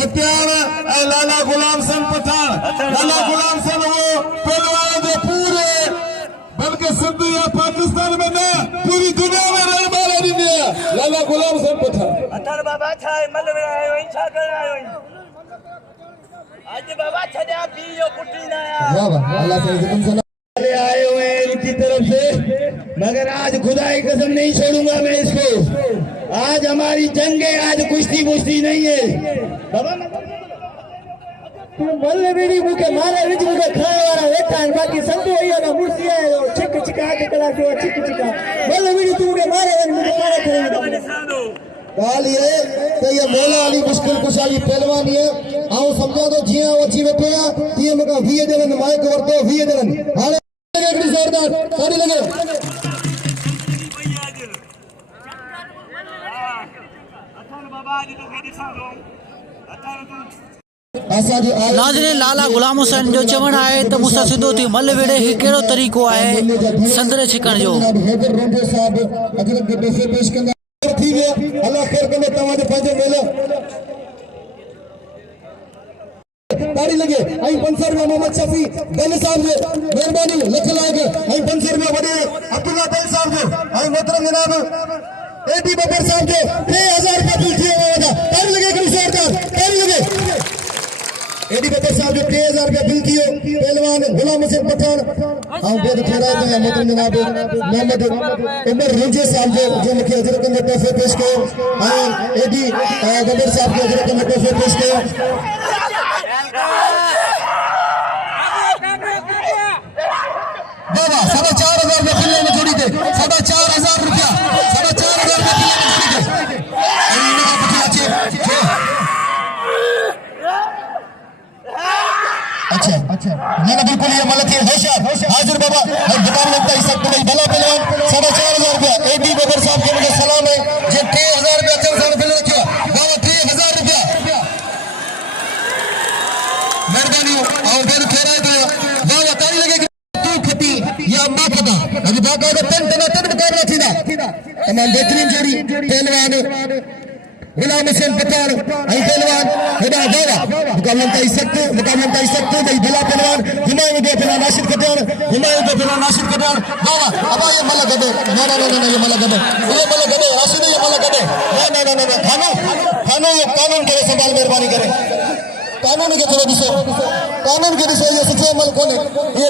हत्यार लाला गुलाम सन पठान लाला गुलाम सन वो पहलवान जो पूरे बल्कि सिंध या पाकिस्तान में न पूरी दुनिया में रहने वाला नहीं है लाला गुलाम सन पठान अतर बाबा छाए मल में आयो इंशा कर आयो आज बाबा छड्या पीयो कुटी ना वाह वाह अल्लाह से हुक्म से आए हुए इनकी तरफ से मगर आज खुदा की कसम नहीं छोड़ूंगा मैं इसको आज हमारी जंग है आज कुश्ती कुश्ती नहीं है बाबा तू मल्ले बेड़ी मुके मारे विच मुके खाए वाला वेठा है बाकी संतो होया ना मुर्सी है चिक चिका के कला के चिक चिका मल्ले बेड़ी तू मुके मारे वन मुके मारे करे गाल ये तो ये मौला अली मुश्किल कुशाई पहलवान है आओ समझा तो जिया ओची बैठे या ये मका 20 दिन माइक वरतो 20 दिन हाले एकड़ी जोरदार ताड़ी लगे अतर बाबा जी तो खेदी सादो अतर तू नाज़रीन लाला गुलाम हुसैन जो चवण आहे त मूंसां सिधो थी मल वेड़े ही कहिड़ो तरीक़ो आहे संदरे छिकण जो अल्लाह खैर कंदो तव्हांजो पंहिंजो मेलो ताड़ी लगे आई 500 रुपया मोहम्मद शफी बेल साहब जो मेहरबानी लख लाख आई 500 रुपया वडे अब्दुल्ला बेल साहब जो आई मोहतरम जनाब एडी बबर साहब जो 3000 रुपया बिल थी वदा ताड़ी लगे करी जोरदार ताड़ी लगे एडी बबर साहब जो 3000 रुपया बिल थियो पहलवान गुलाम हुसैन पठान और बेद खैरा जो मोहतरम जनाब मोहम्मद उमर रुंजे साहब जो मुखे हजरत में तोहफे पेश कयो हां एडी बबर साहब जो हजरत में तोहफे पेश कयो बाबा 4,500 रुपया किले में जोड़ी दे 4,500 रुपया 4,500 रुपया किले में जोड़ी दे अच्छा ना बिल्कुल ये मलक है होशियार हाजिर बाबा और दुकान लगता है सब कोई भला पहलवान 4,500 रुपया एडी बबर साहब के मुझे सलाम है जे 3000 रुपया चल सारे बिल रखियो बाबा 3000 रुपया मेहरबानी और बेद खेरा तो बाबा ताली लगे तू खती या अम्मा खता अभी बाका तो तन मुकाबला थीदा तमाम बेहतरीन जोड़ी पहलवान गुलाम हुसैन पठान आई पहलवान हेदा दावा मुकाबला ताई सकते भाई भला पहलवान हुमायूं दे पहलवान नासिर कटान दावा अब ये मलक गदे ना ये मलक गदे आसिद ये मलक गदे ना खानो ये कानून के संभाल मेहरबानी करे कानून के थोड़ा दिसो ये सच्चे अमल कोने